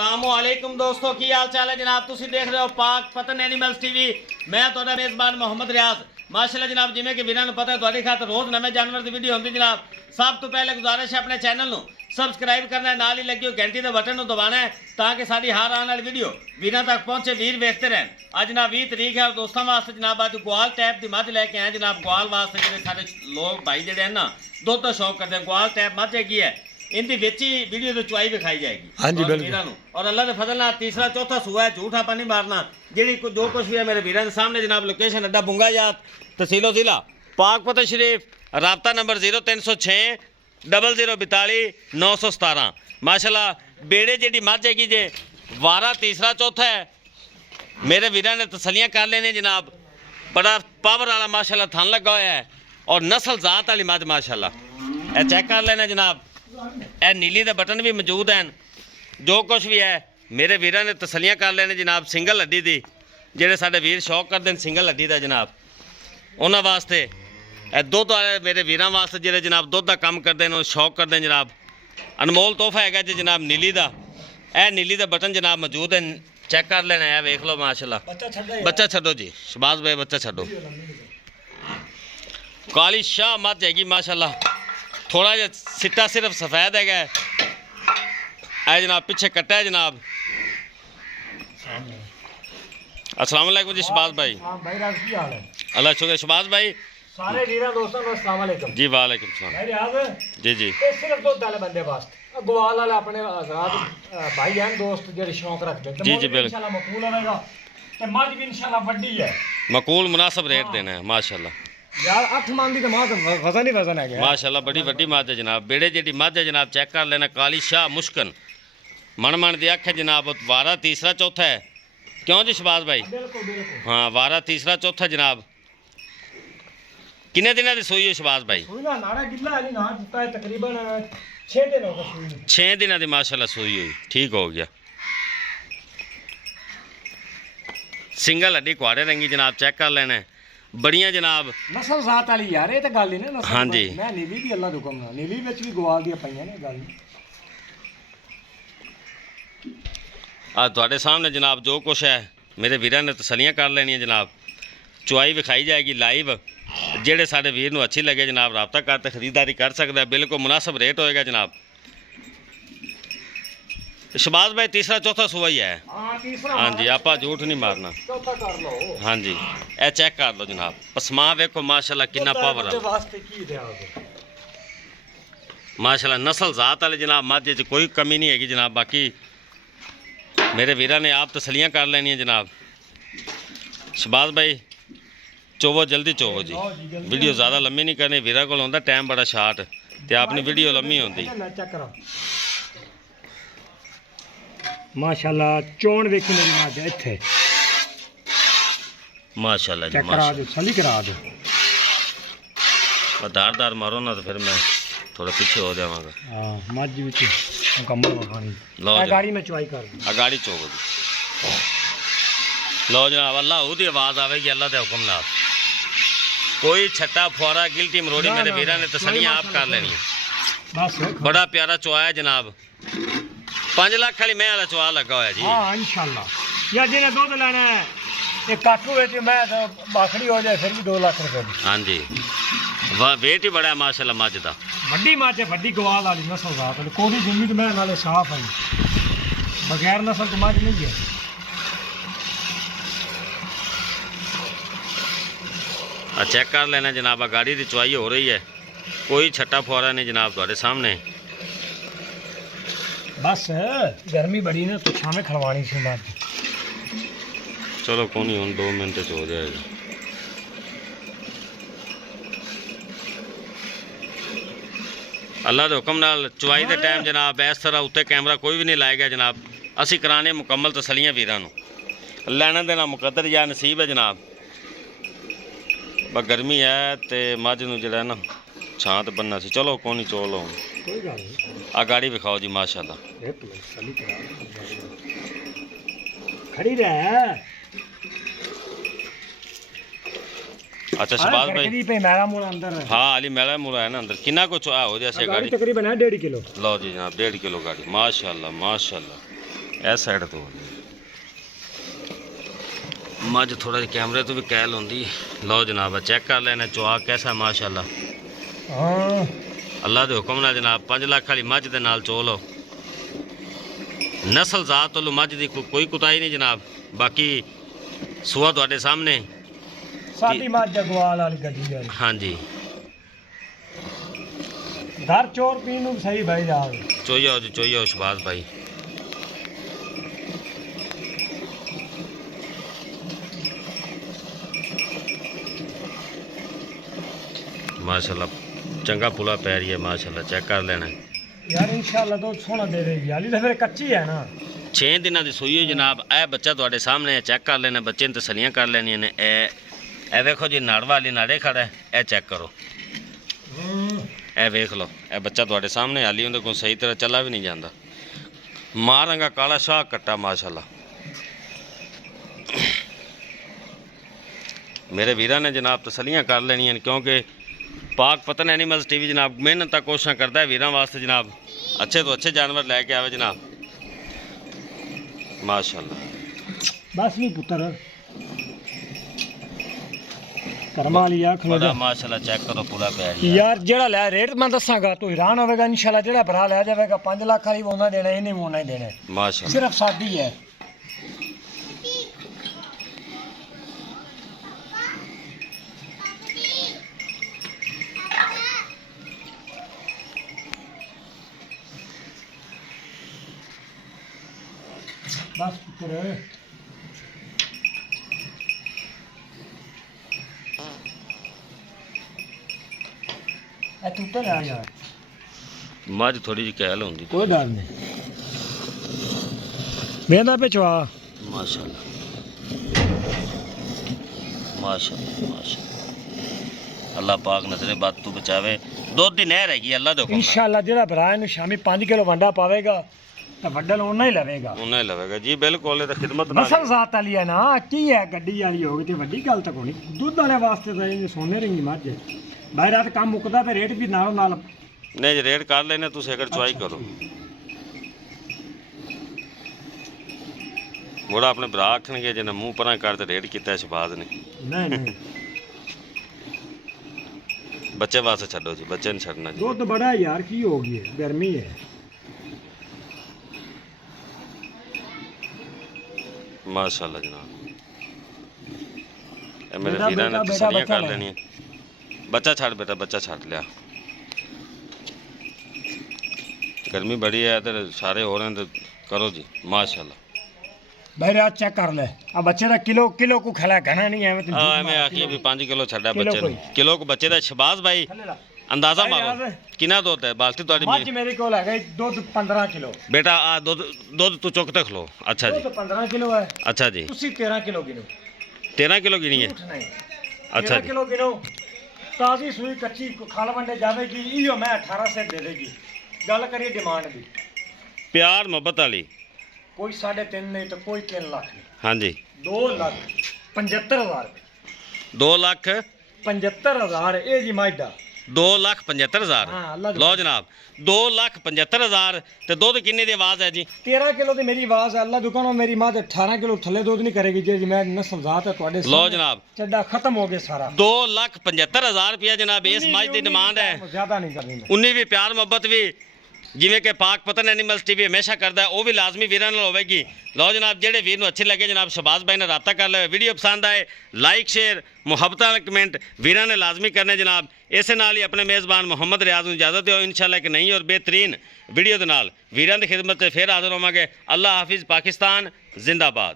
अस्सलामुअलैकुम दोस्तों की हाल चाल है जनाब। तुसी देख रहे हो पाक पतन एनिमल्स टीवी। मैं तुहाडा मेज़बान मोहम्मद रियाज। माशाल्लाह जनाब, जिमें कि वीरां नूं पता है तुहाडी खातर रोज़ नवे जानवर की वीडियो होंदी जनाब। सब तो पहले गुजारिश है अपने चैनल नूं सबसक्राइब करना है, नाल ही लगी घंटी के बटन दबाना है ताकि साड़ी हर आने वाली वीडियो वीरां तक पहुंचे, वीर देखते रहें। अज जनाब 20 तरीक है और दोस्तों वास्ते जनाब अज ग्वाल टैप की मझ लैके आए जनाब। ग्वाल वास्ते जो सारे लोग भाई जोड़े हैं ना दुध का शौक करते हैं, ग्वाल टैप मझ हैगी है, इनकी बेची वीडियो तो चुआई विखाई जाएगी। हाँ जी बिल्कुल। और अल्लाह के फजल नाल तीसरा चौथा सूआ है, झूठ आपा नहीं मारना। जी जो कुछ भी है मेरे वीरों के सामने जनाब। लोकेशन अड्डा बुंगायात, तहसीलो जिला पाक पतन शरीफ, राबता नंबर 0306 0042 917। माशाल्लाह बेड़े जी मझ हैगी जे वारा तीसरा चौथा है। मेरे वीरों ने तसलियाँ कर लेने जनाब। बड़ा पावर वाला माशाल्लाह थान लगा हुआ है और नस्ल जात वाली मझ माशाल्लाह। ए चेक कर लेना जनाब। ए नीली दे बटन भी मौजूद हैं। जो कुछ भी है मेरे वीरों ने तसलियाँ कर लेने जनाब। सिंगल हड्डी दी जेडे साडे वीर शौक करते हैं सिंगल हड्डी का जनाब, उन्होंने वास्ते ए दुध वाले मेरे वीरों वास्ते जेडे जनाब दुध का काम करते हैं शौक करते हैं जनाब। अनमोल तोहफा है जी जनाब नीली का। ए नीली का बटन जनाब मौजूद है, चेक कर लेना है। वेख लो माशाल्लाह। बच्चा छो जी शबाज भाई, बच्चा छो। काली शाह मझ हैगी माशाल्लाह। थोड़ा जहा सिट्टा सिर्फ सफ़ेद है जनाब, पिछे कट्टा है जनाब। अस्सलाम वालेकुम जी शबाज भाई। अल्लाह शुक्र शबाज भाई। सारे वीरां दोस्तों को अस्सलाम वालेकुम जी। वालेकुम सलाम जी जी। सिर्फ दुध वाले बंदे वास्ते ग्वाल वाले अपने हज़रात भाई हैं दोस्त जो शौक रखते हैं। जी जी बिल्कुल। इंशाल्लाह मकबूल होगा ते मझ भी इंशाल्लाह वड्डी है, मकबूल मुनासिब रेट देना है माशाल्लाह। यार 8 मन की तो मां वजन ही वजन है माशाल्लाह। बड़ी वड्डी मझ है जनाब। बेड़े जी मझ है जनाब, चेक कर लेना। काली शाह मुश्कन मन मन दी अख है जनाब। वारा तीसरा चौथा है, क्यों जी शबाज भाई? बिल्कुल बिल्कुल। हाँ वारा तीसरा चौथा जनाब। किन्ने दिनों की सोई है शबाज भाई? ना नाड़ा गिल्ला है, ना टूटा है, तकरीबन 6 दिन हो गए। 6 दिनों की माशाल्लाह सोई हुई, ठीक हो गया। सिंगल हड्डी कुआड़े रंगी जनाब, चेक कर लेना है। बड़ियां जनाब नस्ल जात वाली यार, ये तो गल नहीं ना। हाँ जी। मैं नीली भी अल्लाह हुक्म ना नीली विच भी ग्वाल दी पईयां ने गल नहीं। आज थोड़े सामने जनाब जो कुछ है मेरे वीरों ने तसलियाँ कर लेनी जनाब। चुआई विखाई जाएगी लाइव। जेड़े साढ़े वीर नूं अच्छी लगे जनाब रबता करते खरीदारी कर सकता है, बिल्कुल मुनासिब रेट होएगा जनाब। शबाज भाई तीसरा चौथा सुआ ही है। हाँ जी, आप झूठ नहीं मारना। हाँ जी, ए चेक कर लो जनाब। पसमा वेखो माशाल्लाह कितना पावर है माशाल्लाह। नस्ल जात वाले जनाब मझ च कोई कमी नहीं हैगी जनाब। बाकी मेरे वीरों ने आप तसलियाँ कर लेनी है जनाब। शबाज भाई चोवो जल्दी चोवो जी, वीडियो ज़्यादा लम्मी नहीं करनी। वीरा को होंदा टाइम बड़ा शार्ट ते अपनी वीडियो लम्मी होंदी। माशाल्लाह चोण देखी मेरी मां दे इत्थे माशाल्लाह जी। करा दो सली करा दो। धार मारो ना तो फिर मैं थोड़ा पीछे हो जावांगा। हां मझ विच मुकम्मल वखानी। लो गाड़ी में चुआई कर दो। गाड़ी चोवो जी। लो जनाब अल्लाह दी आवाज़ आवेगी अल्लाह के हुक्म नाल। कोई छट्टा फुआरा गिल्टी मरोड़ी मेरे वीरों ने तसलियाँ आप कर लेनी। बड़ा प्यारा चुआ है जनाब। 5 लाख वाली मैं वाला चुआ लगा हुआ जी। हाँ इंशाल्लाह। या जिन्हें दूध लेना है ये काटू है मैं तो बाखड़ी हो जाए फिर भी 2 लाख रुपए की। हाँ जी, वाह वेट ही बड़ा है माशाल्लाह मझ दा। वड्डी मझ है, वड्डी ग्वाल वाली नस्ल जात वाली। कोड़ी जिम्मी तो मैं नाले साफ है, बगैर नस्ल तो मझ नहीं है। चेक कर लेना जनाब। गाड़ी की चुआई हो रही है, कोई छट्टा फुआरा नहीं जनाब थोड़े सामने। बस गर्मी बड़ी ना तो छावे खड़वानी सी बात। चलो कौन ही हूँ 2 मिनट हो जाएगा। अल्लाह के हुक्म नाल चुआई के टाइम जनाब इस तरह उत्ते कैमरा कोई भी नहीं लाएगा जनाब। असी कराने मुकम्मल तसलियाँ वीरां नूं। लैना देना मुकद्दर या नसीब है जनाब। बस गर्मी है तो मझ नूं जिहड़ा ना छां ते बनना सी। चलो कौन नहीं चोल हो आ गाड़ी विखाओ जी माशाल्लाह। खड़ी रह। अच्छा शबाज भाई मेरा मुड़ा अंदर है। हाँ अली मेरा मुड़ा है ना अंदर। कितना कुछ हो जैसे गाड़ी तकरीबन है 1.5 किलो। लो जी जनाब 1.5 किलो गाड़ी माशाल्लाह माशाल्लाह। ਇਸ ਸਾਈਡ ਤੋਂ ਮੱਝ ਥੋੜਾ ਜਿਹਾ ਕੈਮਰੇ ਤੋਂ ਵੀ ਕੈਲ ਹੁੰਦੀ। ਲਓ ਜਨਾਬ ਚੈੱਕ ਕਰ ਲੈਣਾ ਚੁਆ ਕੈਸਾ ਮਾਸ਼ਾਅੱਲਾ। ਹਾਂ ਅੱਲਾ ਦੇ ਹੁਕਮ ਨਾਲ ਜਨਾਬ 5 ਲੱਖ ਵਾਲੀ ਮੱਝ ਦੇ ਨਾਲ ਚੋ ਲਓ। ਨਸਲ ਜ਼ਾਤ ਵੱਲੋਂ ਮੱਝ ਦੀ ਕੋਈ ਕੁਤਾਈ ਨਹੀਂ ਜਨਾਬ। ਬਾਕੀ ਸੂਆ ਤੁਹਾਡੇ ਸਾਹਮਣੇ। ਸਾਡੀ ਮੱਝ ਜਗਵਾਲ ਵਾਲੀ ਗੱਡੀ ਵਾਲੀ। ਹਾਂਜੀ ਘਰ ਚੋਰ ਪੀਣ ਨੂੰ ਸਹੀ ਭਾਈ ਜਾਵੇ। ਚੋਈਓ ਜੀ ਚੋਈਓ ਸ਼ਬਾਜ਼ ਭਾਈ। माशाल्लाह चंगा पुला पै रही है माशाल्लाह चेक कर लेना यार इंशाल्लाह तो सोना दे देगी हाली तो फिर कच्ची है ना। 6 ਦਿਨਾਂ ਦੀ ਸੂਈ ਹੋ ਜਨਾਬ। ਇਹ ਬੱਚਾ ਤੁਹਾਡੇ ਸਾਹਮਣੇ ਚੈੱਕ ਕਰ ਲੈਣਾ। ਬੱਚੇ ਨੇ ਤਸੱਲੀਆਂ ਕਰ ਲੈਣੀਆਂ ਨੇ। ਇਹ ਵੇਖੋ ਜੀ ਨਾੜ ਵਾਲੀ ਨਾੜੇ ਖੜਾ ਹੈ। ਇਹ ਚੈੱਕ ਕਰੋ। ਇਹ ਵੇਖ ਲਓ ਇਹ ਬੱਚਾ ਤੁਹਾਡੇ ਸਾਹਮਣੇ ਹਾਲੀ ਉਹਦੇ ਕੋਲ ਸਹੀ ਤਰ੍ਹਾਂ ਚੱਲਾ ਵੀ ਨਹੀਂ ਜਾਂਦਾ। ਮਾਂ ਰੰਗਾ ਕਾਲਾ ਸ਼ਾਹ ਕੱਟਾ ਮਾਸ਼ਾਅੱਲਾ। ਮੇਰੇ ਵੀਰਾਂ ਨੇ ਜਨਾਬ ਤਸੱਲੀਆਂ ਕਰ ਲੈਣੀਆਂ ਕਿਉਂਕਿ पाक पतन एनिमल्स टीवी जनाब मेहनत कोशिश करता है वीर वास्ते जनाब अच्छे तो अच्छे जानवर लैके आवे जनाब माशाल्लाह। बस नहीं पुत्र कर्मा लिया खलोदा माशाल्लाह चेक करो पूरा पैर यार जेड़ा ले रेट मैं दसांगा तो हैरान होवेगा इंशाल्लाह। जेड़ा भरा ले जावेगा 5 लाख वाली वो ना देना ही नहीं वो ना देना माशाल्लाह। सिर्फ सादी है। बस पुत्र तू तो आ यार मझ थोड़ी जी कैल होंदी कोई डर नहीं मेरा पिछवा माशाल्लाह माशाल्लाह माशाल्लाह। अल्लाह पाक नजरे बात तू बचावे। दुध दी नहर हैगी अल्लाह दे हुक्म नाल इंशाल्लाह। जेड़ा भरा नु शामी 5 किलो वंडा पावेगा तो वड्डल उन्ना ही लवेगा। उन्ना ही लवेगा जी बिल्कुल। ये खिदमत नस्ल जात वाली है ना की है गड्डी वाली होगी तो वड्डी गल तक होनी। दूध वाले वास्ते तो ये सोने रही मझ भाई रात काम मुकदा तो रेट भी नालों नाल नहीं जी रेट कर लेने तुम अगर चॉइस करो। मुड़ा अपने भरा आखणगे जिन्हें मूँह परा कर तो रेट किया शबाज ने नहीं बच्चे वास्ते छड्डो जी बच्चे नहीं छड्डना जी। दूध बड़ा यार की होगी गर्मी है माशाल्लाह जनाब। ये मेरे वीर ने तसल्लियां कर लेनी। बच्चा छड़ बेटा बच्चा छड़ लिया। गर्मी बड़ी है तो सारे हो रहे हैं तो करो जी माशाल्लाह। भाई रात चेक कर ले अब बच्चे का किलो किलो को खिला घना नहीं है मैं आखिए भी 5 किलो छड़ा बच्चे ने किलो को बच्चे का शबाज भाई अंदाजा मारो कितना दुध है बाल्टी ਤੁਹਾਡੀ मझ मेरे को है दूध 15 किलो बेटा आ दुध तू चुक तक लो। अच्छा जी 15 किलो है। अच्छा जी ਤੁਸੀਂ 13 किलो गिनो 13 किलो गिनी है। अच्छा 13 किलो गिनो ताजी सुई कच्ची खाल वंडे जावेगी इयो मैं 18 से दे देगी। गल करिए डिमांड की प्यार मोहब्बत वाली कोई 3.5 नहीं तो कोई 3 लाख नहीं। हाँ जी 2,75,000 2,75,000 ये जी माइडा 2,75,000 हाँ, अल्लाह लो जनाब 2,75,000 ते दुध किन्ने दी आवाज है जी 13 किलो की मेरी आवाज है। अल्लाह दुकानों मेरी मां 18 किलो थले दूध नहीं करेगी जी मैं नस्ल जात है ਤੁਹਾਡੇ लो जनाब चड्डा खत्म हो गया सारा। 2,75,000 रुपया जनाब इस मज की डिमांड है। ज्यादा नहीं करनी मैं। उन्नी भी प्यार मोहब्बत भी जिमें कि पाक पतन एनिमल्स टीवी हमेशा करता है वो भी लाजमी वीरां नाल होवेगी। लो जनाब जेडे वीर नूं अच्छी लगे जनाब शबाज भाई ने राबता कर ले। वीडियो पसंद आए लाइक शेयर मुहब्बत वाले कमेंट वीरां ने लाजमी करने जनाब। इस नाल ही अपने मेज़बान मुहम्मद रियाज नूं इजाजत दो इंशाअल्लाह एक नई और बेहतरीन वीडियो दे नाल वीरां दी खिदमत फिर हाज़र होवांगे। अल्लाह हाफिज़ पाकिस्तान जिंदाबाद।